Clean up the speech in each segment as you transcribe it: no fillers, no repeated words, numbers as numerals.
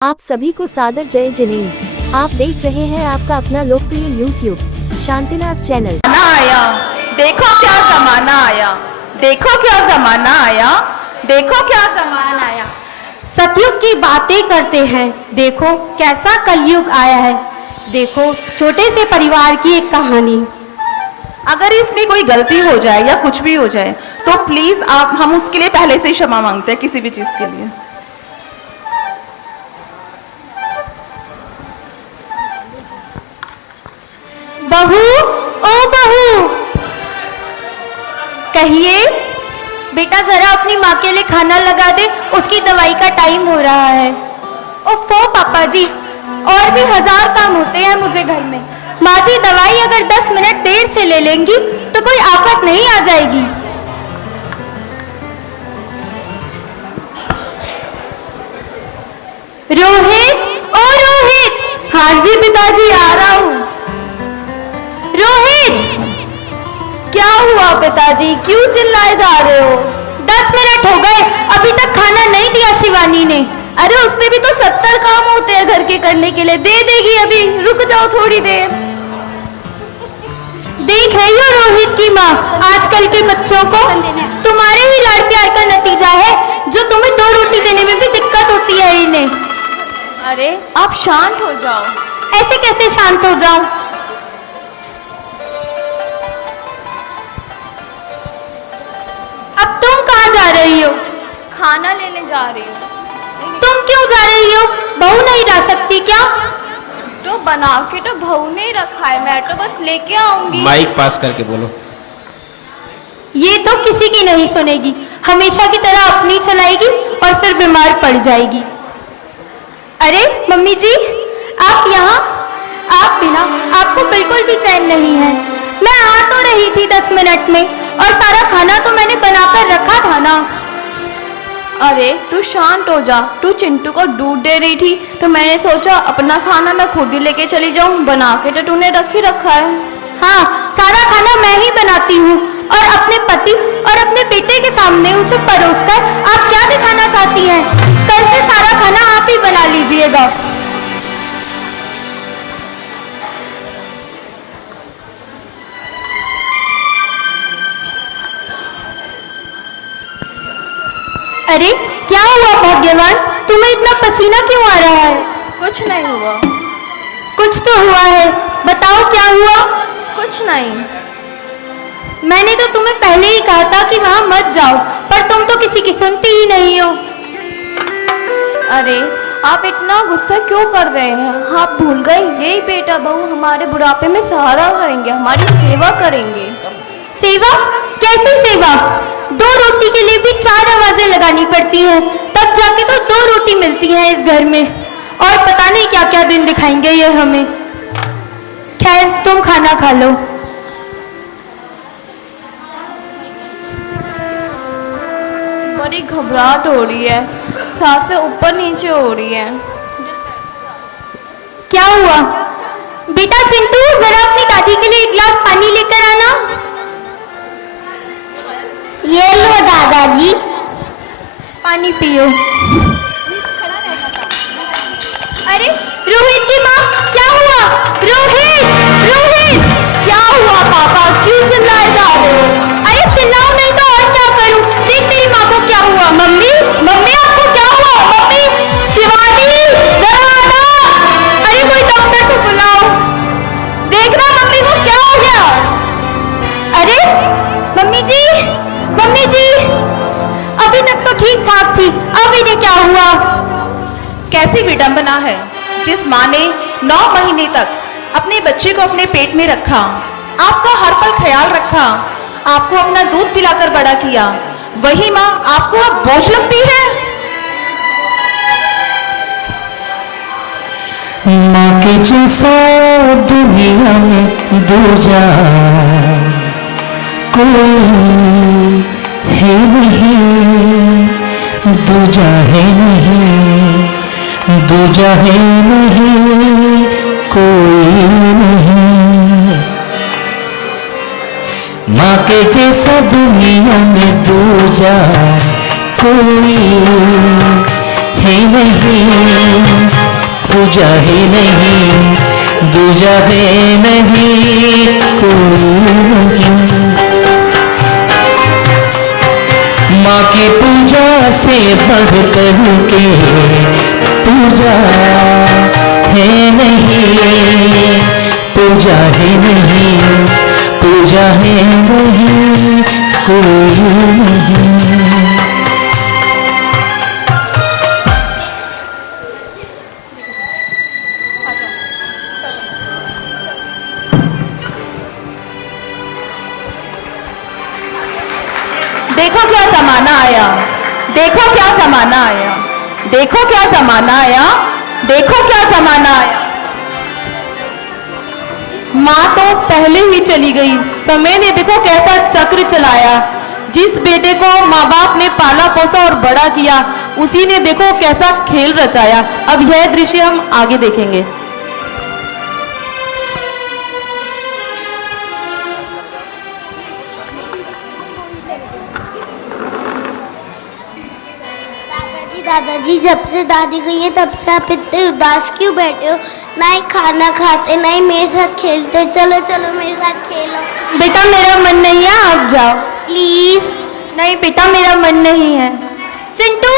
आप सभी को सादर जय जिनेन्द्र। आप देख रहे हैं आपका अपना लोकप्रिय YouTube शांतिनाथ चैनल। आया देखो क्या जमाना आया, देखो क्या जमाना आया, देखो क्या जमाना आया। सतयुग की बातें करते हैं, देखो कैसा कलयुग आया है। देखो छोटे से परिवार की एक कहानी। अगर इसमें कोई गलती हो जाए या कुछ भी हो जाए तो प्लीज हम उसके लिए पहले से ही क्षमा मांगते हैं, किसी भी चीज के लिए। बहू, ओ बहू, कहिए। बेटा जरा अपनी माँ के लिए खाना लगा दे, उसकी दवाई का टाइम हो रहा है। ओफो पापा जी, और भी 1000 काम होते हैं मुझे घर में। माँ जी दवाई अगर 10 मिनट देर से ले लेंगी तो कोई आफत नहीं आ जाएगी। रोहित, ओ रोहित। हाँ जी पिताजी, आ रहा हूँ। रोहित, क्या हुआ पिताजी, क्यों चिल्लाए जा रहे हो? 10 मिनट हो गए, अभी तक खाना नहीं दिया शिवानी ने। अरे उसमें भी तो 70 काम होते हैं घर के करने के लिए, दे देगी अभी, रुक जाओ थोड़ी देर। देख रही हो रोहित की माँ, आजकल के बच्चों को तुम्हारे ही लाड प्यार का नतीजा है जो तुम्हें 2 रोटी देने में भी दिक्कत होती है इन्हें। अरे आप शांत हो जाओ। ऐसे कैसे शांत हो जाऊं? अब तुम कहाँ जा रही हो? खाना लेने जा रही हूँ। तुम क्यों जा रही हो? बहू नहीं ला सकती क्या? तो बना के तो बहू ने रखा है, मैं तो बस लेके आऊंगी। माइक पास करके बोलो। ये तो किसी की नहीं सुनेगी, हमेशा की तरह अपनी चलाएगी और फिर बीमार पड़ जाएगी। अरे मम्मी जी, आप यहाँ? आप बिना आपको बिल्कुल भी चैन नहीं है। मैं आ तो रही थी 10 मिनट में, और सारा खाना तो मैंने बनाकर रखा था ना। अरे तू शांत हो जा, तू चिंटू को दूध दे रही थी तो मैंने सोचा अपना खाना मैं खुद ही लेके चली जाऊं, बना के तो तूने रख ही रखा है। हाँ, सारा खाना मैं ही बनाती हूँ, और अपने पति और अपने बेटे के सामने उसे परोसकर आप क्या दिखाना चाहती हैं? कल से सारा खाना आप ही बना लीजिएगा। अरे क्या हुआ भाग्यवान, तुम्हें इतना पसीना क्यों आ रहा है? कुछ नहीं हुआ। कुछ तो हुआ है, बताओ क्या हुआ? कुछ नहीं। मैंने तो तुम्हें पहले ही कहा था कि वहां मत जाओ, पर तुम तो किसी की सुनती ही नहीं हो। अरे आप इतना गुस्सा क्यों कर रहे हैं? आप भूल गए यही बेटा बहू हमारे बुढ़ापे में सहारा करेंगे, हमारी सेवा करेंगे। सेवा? कैसी सेवा? 2 रोटी के लिए भी 4 आवाजें लगानी पड़ती हैं, तब जाके तो 2 रोटी मिलती हैं इस घर में, और पता नहीं क्या क्या दिन दिखाएंगे ये हमें। खैर तुम खाना खा लो। बड़ी घबराहट हो रही है, सांसें ऊपर नीचे हो रही है। क्या हुआ? बेटा चिंटू, जरा अपनी दादी के लिए 1 गिलास पानी लेकर आना। ये लो दादाजी, पानी पियो। अरे रोहित की माँ, क्या हुआ? रोहित, रोहित, क्या हुआ पापा, क्यों चिल्लाए जा रहे हो? अरे चिल्लाओ नहीं तो और क्या करूं? देख मेरी माँ को क्या हुआ। मम्मी, मम्मी आपको क्या हुआ? मम्मी, शिवानी जरा आना। अरे कोई डॉक्टर को बुलाओ, देखना मम्मी को क्या हो गया। अरे मम्मी जी, मम्मी जी, अभी तक तो ठीक ठाक थी, अब इन्हें क्या हुआ? कैसी विडंबना है, जिस माँ ने 9 महीने तक अपने बच्चे को अपने पेट में रखा, आपका हर पल ख्याल रखा, आपको अपना दूध पिलाकर बड़ा किया, वही माँ आपको अब बोझ लगती है। माँ के जैसा दुनिया में दूजा कोई है नहीं, दूजा है नहीं, दूजा है नहीं, कोई नहीं। माँ के जैसा दुनिया में दूजा कोई है नहीं, पूजा है नहीं, दूजा है नहीं, कोई नहीं। माँ की पूजा से बढ़ कर के पूजा है नहीं, पूजा है नहीं, पूजा है नहीं, कोई नहीं। देखो क्या जमाना आया, देखो क्या जमाना आया, देखो क्या जमाना आया, देखो क्या जमाना आया। माँ तो पहले ही चली गई, समय ने देखो कैसा चक्र चलाया। जिस बेटे को माँ बाप ने पाला पोसा और बड़ा किया, उसी ने देखो कैसा खेल रचाया। अब यह दृश्य हम आगे देखेंगे। दादाजी, जब से दादी गई है तब से आप इतने उदास क्यों बैठे हो? ना ही खाना खाते, ना ही मेरे साथ खेलते। चलो चलो मेरे साथ खेलो। बेटा मेरा मन नहीं है, आप जाओ प्लीज। नहीं बेटा मेरा मन नहीं है। चिंटू,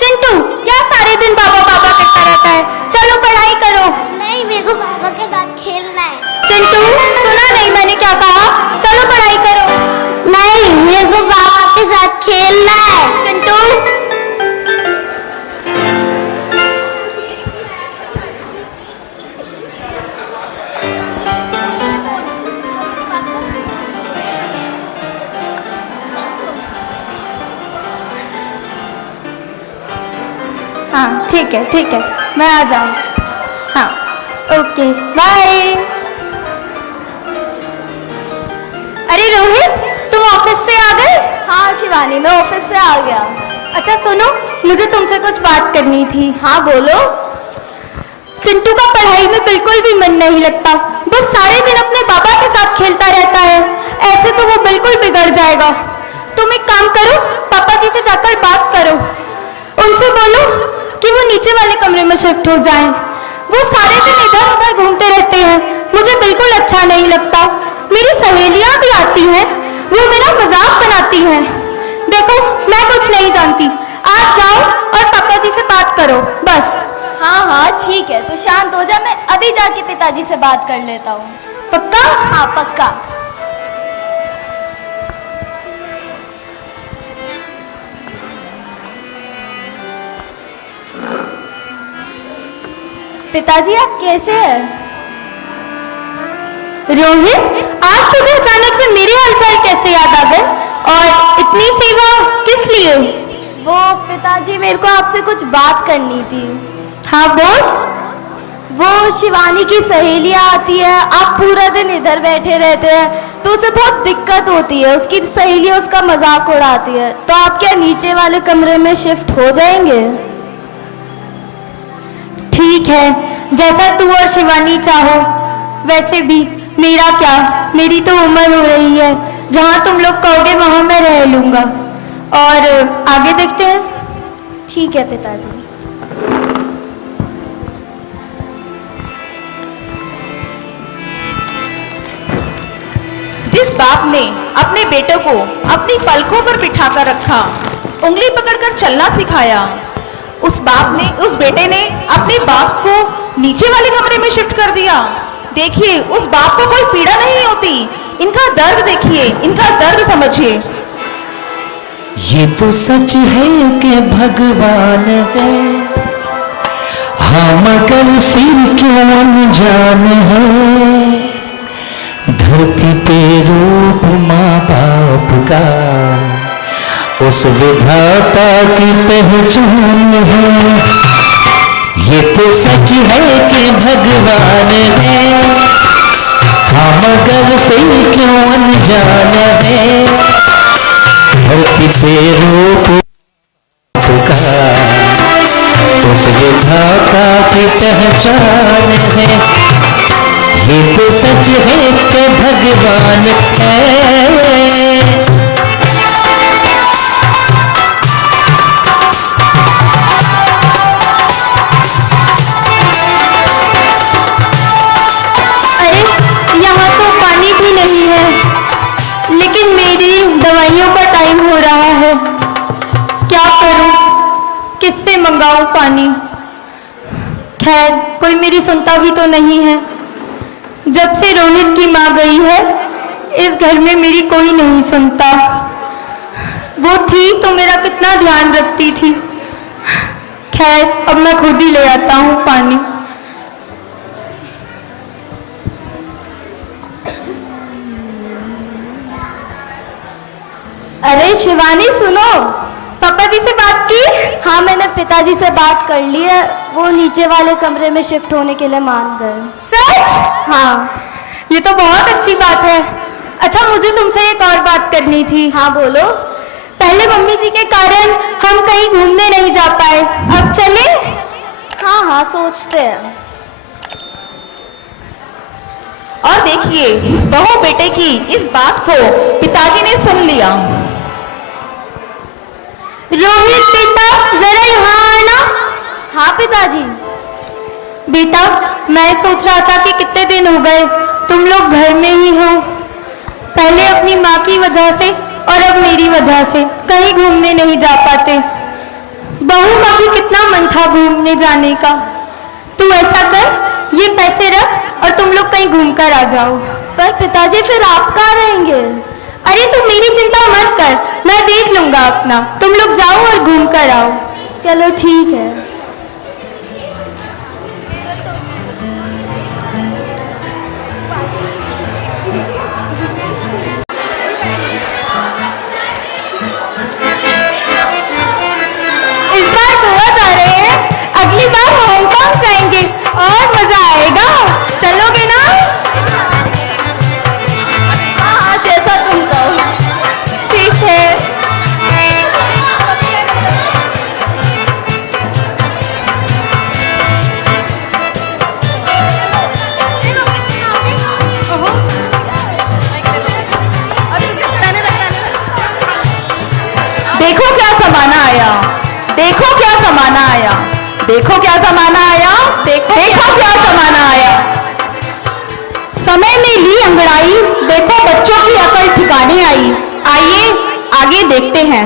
चिंटू क्या सारे दिन बाबा बाबा करता रहता है? चलो पढ़ाई करो। नहीं, मेरे को पापा के साथ खेलना है। चिंटू सुना नहीं मैंने क्या कहा? चलो पढ़ाई करो। नहीं, मेरे को पापा के साथ खेलना है। चिंटू हाँ ठीक है, ठीक है, मैं आ जाऊँ। हाँ ओके बाय। अरे रोहित, तुम ऑफिस से आ गए? हाँ शिवानी, मैं ऑफिस से आ गया। अच्छा सुनो, मुझे तुमसे कुछ बात करनी थी। हाँ बोलो। चिंटू का पढ़ाई में बिल्कुल भी मन नहीं लगता, बस सारे दिन अपने बाबा के साथ खेलता रहता है। ऐसे तो वो बिल्कुल बिगड़ जाएगा। तुम एक काम करो, पापा जी से जाकर बात करो, उनसे बोलो कि वो नीचे वाले कमरे में शिफ्ट हो जाएं। वो सारे दिन इधर उधर घूमते रहते हैं, मुझे बिल्कुल अच्छा नहीं लगता। मेरी सहेलियां भी आती हैं, वो मेरा मजाक बनाती हैं। देखो मैं कुछ नहीं जानती, आप जाओ और पापा जी से बात करो बस। हाँ हाँ ठीक है, तो शांत हो जा, मैं अभी जाके पिताजी से बात कर लेता हूँ। पक्का? हाँ पक्का। पिताजी आप कैसे हैं? रोहित, आज तुझे अचानक से मेरे हालचाल कैसे याद आ गए और इतनी सेवा किस लिए? वो पिताजी मेरे को आपसे कुछ बात करनी थी। हाँ बोल। वो शिवानी की सहेलियां आती है, आप पूरा दिन इधर बैठे रहते हैं तो उसे बहुत दिक्कत होती है। उसकी सहेलियां उसका मजाक उड़ाती है, तो आप क्या नीचे वाले कमरे में शिफ्ट हो जाएंगे? ठीक है, जैसा तू और शिवानी चाहो। वैसे भी मेरा क्या, मेरी तो उम्र हो रही है, जहाँ तुम लोग कहोगे वहाँ मैं रह लूँगा। और आगे देखते हैं। ठीक है पिताजी। जिस बाप ने अपने बेटे को अपनी पलकों पर बिठाकर रखा, उंगली पकड़कर चलना सिखाया, उस बेटे ने अपने बाप को नीचे वाले कमरे में शिफ्ट कर दिया। देखिए, उस बाप को कोई पीड़ा नहीं होती। इनका दर्द देखिए, इनका दर्द समझिए। ये तो सच है कि भगवान है, हाँ मगर फिर क्यों अनजान है। धरती पे रूप माँ बाप का उस विधाता की पहचान है। ये तो सच है कि भगवान है, हाँ मगर फिर क्यों अनजान है। धरती पे रूप का उस विधाता की पहचान है। ये तो सच है कि भगवान है। मंगाऊं पानी? खैर, कोई मेरी सुनता भी तो नहीं है। जब से रोहित की माँ गई है, इस घर में मेरी कोई नहीं सुनता। वो थी तो मेरा कितना ध्यान रखती थी। खैर, अब मैं खुद ही ले आता हूँ पानी। अरे शिवानी सुनो। पापा जी से बात की? हाँ, मैंने पिताजी से बात कर ली है, वो नीचे वाले कमरे में शिफ्ट होने के लिए मान गए। सच? हाँ। ये तो बहुत अच्छी बात है। अच्छा, मुझे तुमसे एक और बात करनी थी। हाँ बोलो। पहले मम्मी जी के कारण हम कहीं घूमने नहीं जा पाए, अब चले? हाँ हाँ, सोचते हैं। और देखिए, बहू बेटे की इस बात को पिताजी ने सुन लिया। रोहित बेटा, जरा यहाँ आना। हाँ पिताजी। बेटा, मैं सोच रहा था कि कितने दिन हो गए तुम लोग घर में ही हो। पहले अपनी माँ की वजह से और अब मेरी वजह से कहीं घूमने नहीं जा पाते। बहू का भी कितना मन था घूमने जाने का। तू ऐसा कर, ये पैसे रख और तुम लोग कहीं घूम कर आ जाओ। पर पिताजी फिर आप कहाँ रहेंगे? अरे तू मेरी चिंता मत कर, मैं देख लूंगा अपना। तुम लोग जाओ और घूम कर आओ। चलो ठीक है। इस बार गोवा जा रहे हैं, अगली बार हांगकांग जाएंगे और मजा आएगा। चलोगे ना? हाँ हाँ, जैसा तुम कहो। ठीक है। देखो क्या जमाना आया, देखो क्या जमाना आया, देखो क्या जमाना आया, देखो क्या जमाना आया। समय ने ली अंगड़ाई, देखो बच्चों की अकल ठिकाने आई। आइए आगे देखते हैं।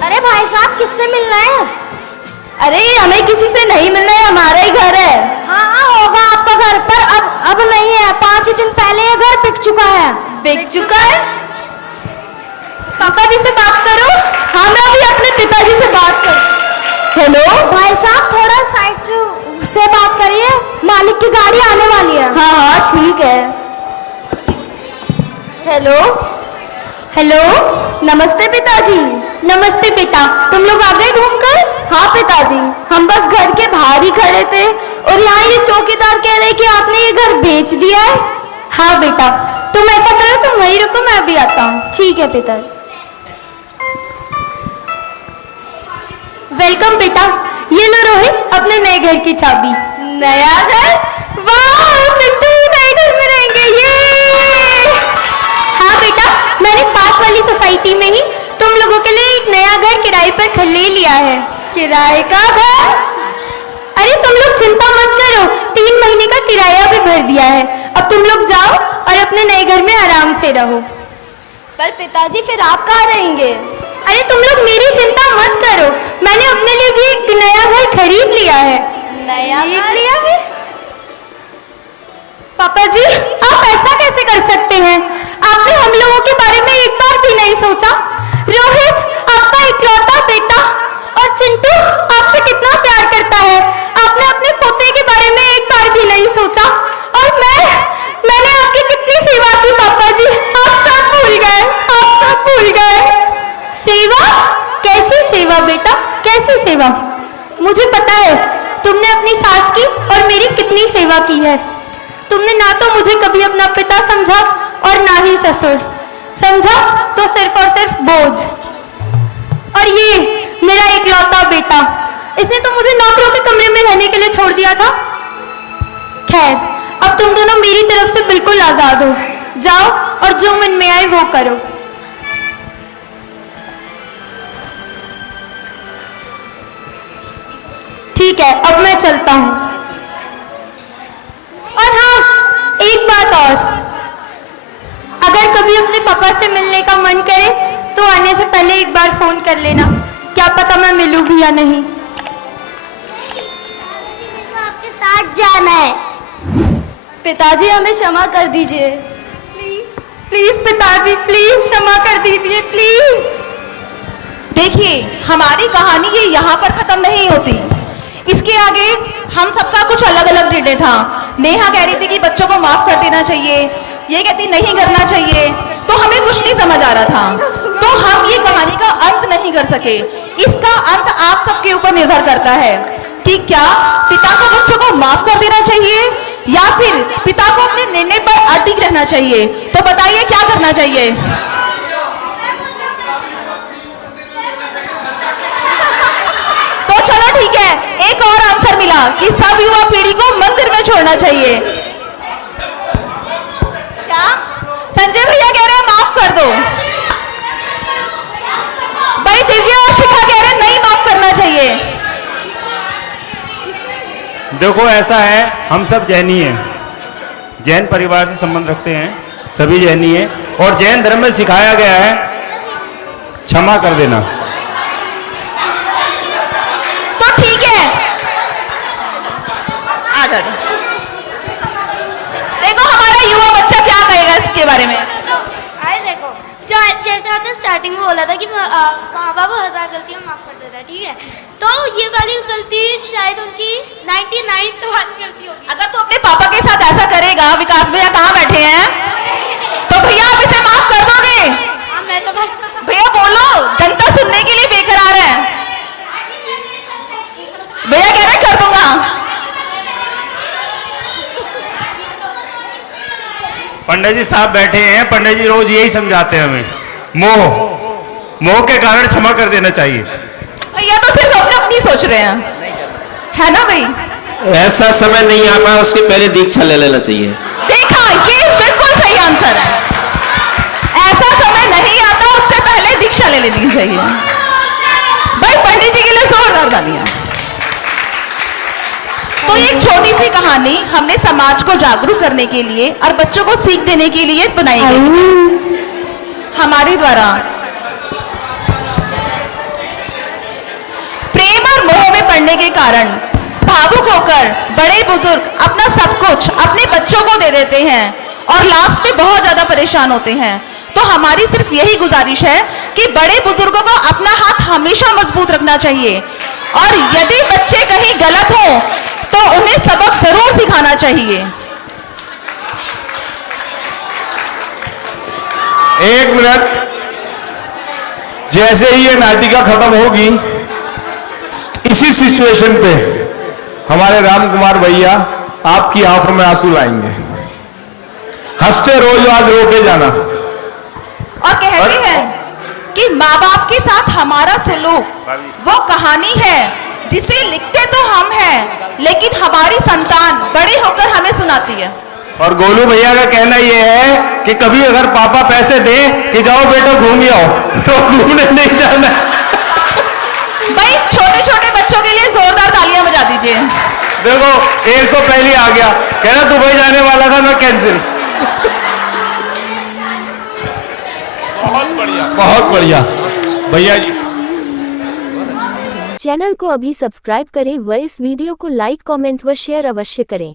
अरे भाई साहब, किससे मिलना है? अरे हमें किसी से नहीं मिलना है, हमारा ही घर है। हाँ हाँ, होगा आपका घर, पर अब नहीं है। 5 दिन पहले ये घर बिक चुका है। बिक चुका है? पापा जी से बात करो। हाँ, मैं अभी अपने पिताजी से बात कर। हेलो भाई साहब, थोड़ा साइड से बात करिए, मालिक की गाड़ी आने वाली है। हाँ हाँ ठीक है। हेलो हेलो, नमस्ते पिताजी। नमस्ते बेटा, तुम लोग आ गए घूमकर? हाँ पिताजी, हम बस घर के बाहर ही खड़े थे और यहाँ ये चौकीदार कह रहे कि आपने ये घर बेच दिया है। हाँ बेटा, तुम ऐसा करो, तुम वहीं रुको, मैं अभी आता हूँ। ठीक है पिताजी। वेलकम बेटा, ये लो रोहित अपने नए घर की चाबी। नया घर? वाह, चिंटू नए घर में रहेंगे ये। हाँ बेटा, मैंने पास वाली सोसाइटी में ही तुम लोगों के लिए एक नया घर किराए पर ले लिया है। किराए का घर? अरे तुम लोग चिंता मत करो, 3 महीने का किराया भी भर दिया है। अब तुम लोग जाओ और अपने नए घर में आराम से रहो। पर पिताजी फिर आप कहाँ रहेंगे? अरे तुम लोग मेरी चिंता मत करो, मैंने अपने लिए भी एक नया घर खरीद लिया है। नया घर? लिया है? पापा जी, आप ऐसा कैसे कर सकते हैं? आपने हम लोगों के बारे में एक बार भी नहीं सोचा। रोहित आपका इकलौता बेटा और चिंटू आपसे कितना प्यार करता है, आपने अपने पोते के बारे में एक बार भी नहीं सोचा। और मैंने आपकी कितनी सेवा की पापा जी, आप सब भूल गए, आप सब भूल गए। सेवा? कैसी सेवा बेटा, कैसी सेवा? मुझे पता है तुमने अपनी सास की और मेरी कितनी सेवा की है। तुमने ना तो मुझे कभी अपना पिता समझा और ना ही ससुर समझा, तो सिर्फ और सिर्फ बोझ। और ये मेरा इकलौता बेटा, इसने तो मुझे नौकरों के कमरे में रहने के लिए छोड़ दिया था। खैर, अब तुम दोनों मेरी तरफ से बिल्कुल आजाद हो, जाओ और जो मन में आए वो करो। ठीक है, अब मैं चलता हूँ। और हाँ, एक बात और, अगर कभी अपने पापा से मिलने का मन करे तो आने से पहले एक बार फोन कर लेना, क्या पता मैं मिलूं भी या नहीं। आपके साथ जाना है। पिताजी हमें क्षमा कर दीजिए। प्लीज प्लीज पिताजी, प्लीज क्षमा कर दीजिए, प्लीज। देखिए, हमारी कहानी ये यहाँ पर खत्म नहीं होती। इसके आगे हम सबका कुछ अलग अलग निर्णय था। नेहा कह रही थी कि बच्चों को माफ कर देना चाहिए, ये कहती नहीं करना चाहिए, तो हमें कुछ नहीं समझ आ रहा था। तो हम ये कहानी का अंत नहीं कर सके। इसका अंत आप सबके ऊपर निर्भर करता है कि क्या पिता को बच्चों को माफ कर देना चाहिए या फिर पिता को अपने निर्णय पर अडिग रहना चाहिए। तो बताइए क्या करना चाहिए। तो चलो ठीक है, एक और आंसर मिला कि सब युवा पीढ़ी को मंदिर में छोड़ना चाहिए। क्या संजय भैया कह रहे हैं माफ कर दो, भाई दिव्या और शिखा कह रहे हैं नहीं माफ करना चाहिए। देखो ऐसा है, हम सब जैनी हैं, जैन परिवार से संबंध रखते हैं, सभी जैनी हैं और जैन धर्म में सिखाया गया है क्षमा कर देना। तो ठीक है, आ जा। देखो हमारा युवा बच्चा क्या कहेगा इसके बारे में। अरे देखो, जो जैसे आपने स्टार्टिंग में बोला था कि माँ बाप 1000 गलतियाँ माफ कर देता है, ठीक है, तो ये वाली गलती शायद उनकी 99 वाली गलती होगी। अगर तू अपने पापा के साथ ऐसा करेगा, विकास भैया कहाँ बैठे हैं, तो भैया आप इसे माफ कर दोगे? हाँ, मैं तो भैया बोलो, जनता सुनने के लिए बेकरार है। भैया कह रहे हैं कर दूंगा। पंडित जी साहब बैठे हैं, पंडित जी रोज यही समझाते हैं हमें, मोह के कारण क्षमा कर देना चाहिए। भैया तो सिर्फ अपनी सोच रहे हैं, है ना भाई। ऐसा समय नहीं आता, उसके पहले दीक्षा ले लेना चाहिए। देखा, ये बिल्कुल सही आंसर है। ऐसा समय नहीं आता, उससे पहले दीक्षा ले लेनी चाहिए। भाई पंडित जी के लिए जोरदार तालियां। तो एक छोटी सी कहानी हमने समाज को जागरूक करने के लिए और बच्चों को सीख देने के लिए बनाई गई हमारे द्वारा। प्रेम और मोह में पड़ने के कारण भावुक होकर बड़े बुजुर्ग अपना सब कुछ अपने बच्चों को दे देते हैं और लास्ट में बहुत ज्यादा परेशान होते हैं। तो हमारी सिर्फ यही गुजारिश है कि बड़े बुजुर्गों को अपना हाथ हमेशा मजबूत रखना चाहिए और यदि बच्चे कहीं गलत हो तो उन्हें सबक जरूर सिखाना चाहिए। एक मिनट, जैसे ही ये नाटिका खत्म होगी, इसी सिचुएशन पे हमारे राम कुमार भैया आपकी आंखों में आंसू लाएंगे। हंसते रोज आज रो के जाना। और कहते हैं कि माँ बाप के साथ हमारा सलूक वो कहानी है जिसे लिखते तो हम हैं, लेकिन हमारी संतान बड़े होकर हमें सुनाती है। और गोलू भैया का कहना यह है कि कभी अगर पापा पैसे दे कि जाओ बेटा घूम आओ, तो घूमने नहीं जाना। भाई छोटे छोटे बच्चों के लिए जोरदार तालियां बजा दीजिए। देखो एक तो पहले आ गया, कह रहा दुबई जाने वाला था, मैं कैंसिल। बहुत बढ़िया, बहुत बढ़िया भैया जी। चैनल को अभी सब्सक्राइब करें व इस वीडियो को लाइक, कमेंट व शेयर अवश्य करें।